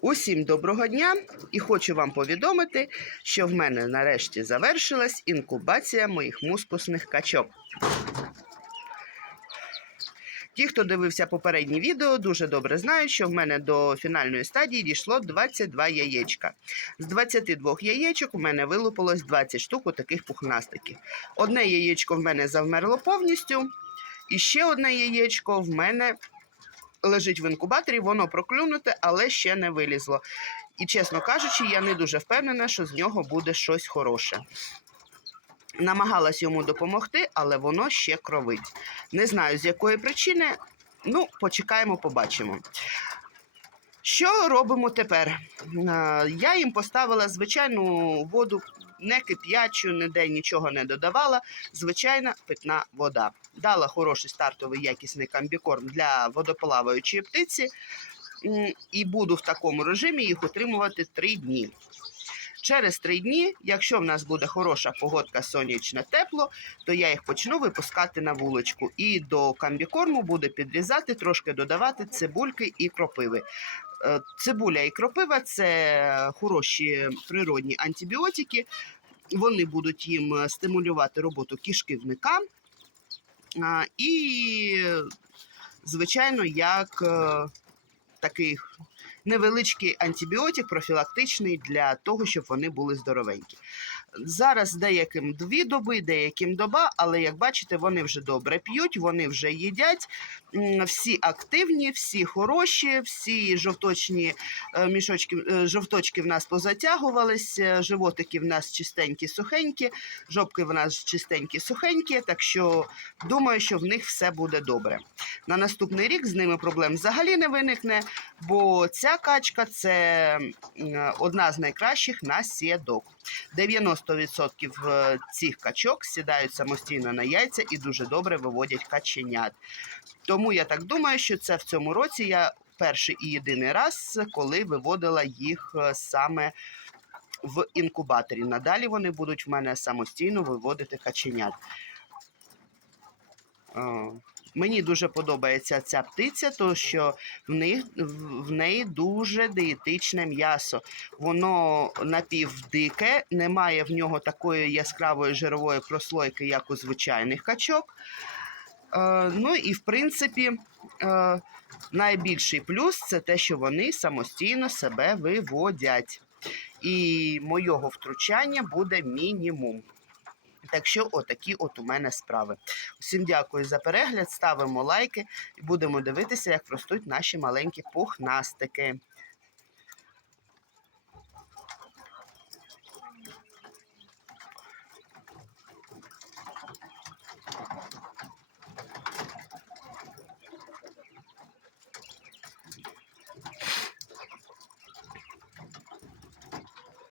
Усім доброго дня і хочу вам повідомити, що в мене нарешті завершилась інкубація моїх мускусних качок. Ті, хто дивився попереднє відео, дуже добре знають, що в мене до фінальної стадії дійшло 22 яєчка. З 22 яєчок у мене вилупилось 20 штук у таких пухнастиків. Одне яєчко в мене завмерло повністю, і ще одне яєчко в мене лежить в інкубаторі, воно проклюнуте, але ще не вилізло. І, чесно кажучи, я не дуже впевнена, що з нього буде щось хороше. Намагалась йому допомогти, але воно ще кровить. Не знаю з якої причини. Ну, почекаємо, побачимо. Що робимо тепер? Я їм поставила звичайну воду, не кип'ячу, ніде нічого не додавала. Звичайна питна вода. Дала хороший стартовий якісний комбікорм для водоплаваючої птиці. І буду в такому режимі їх утримувати 3 дні. Через три дні, якщо в нас буде хороша погодка, сонячне тепло, то я їх почну випускати на вуличку. І до комбікорму буду підрізати, трошки додавати цибульки і кропиви. Е, Цибуля і кропива це хороші природні антибіотики. Вони будуть їм е, стимулювати роботу кишківника. І, звичайно, як е, такий невеличкий антибіотик профілактичний для того, щоб вони були здоровенькі. Зараз деяким дві доби, деяким доба, але як бачите, вони вже добре п'ють, вони вже їдять. Всі активні, всі хороші, всі жовточні е, мішочки, е, жовточки в нас позатягувалися, животики в нас чистенькі, сухенькі, жопки в нас чистенькі, сухенькі. Так що думаю, що в них все буде добре. На наступний рік з ними проблем взагалі не виникне, бо ця качка це одна з найкращих на сідок. 90% е, цих качок сідають самостійно на яйця і дуже добре виводять каченят. Тому я так думаю, що це в цьому році я перший і єдиний раз, коли виводила їх е, саме в інкубаторі. Надалі вони будуть в мене самостійно виводити каченят. Мені дуже подобається ця птиця, тому що в, них, в неї дуже диетичне м'ясо. Воно напівдике, немає в нього такої яскравої жирової прослойки, як у звичайних качок. Е, ну і в принципі, е, найбільший плюс це те, що вони самостійно себе виводять. І мого втручання буде мінімум. Так що, отакі от у мене справи. Усім дякую за перегляд, ставимо лайки і будемо дивитися, як ростуть наші маленькі пухнастики.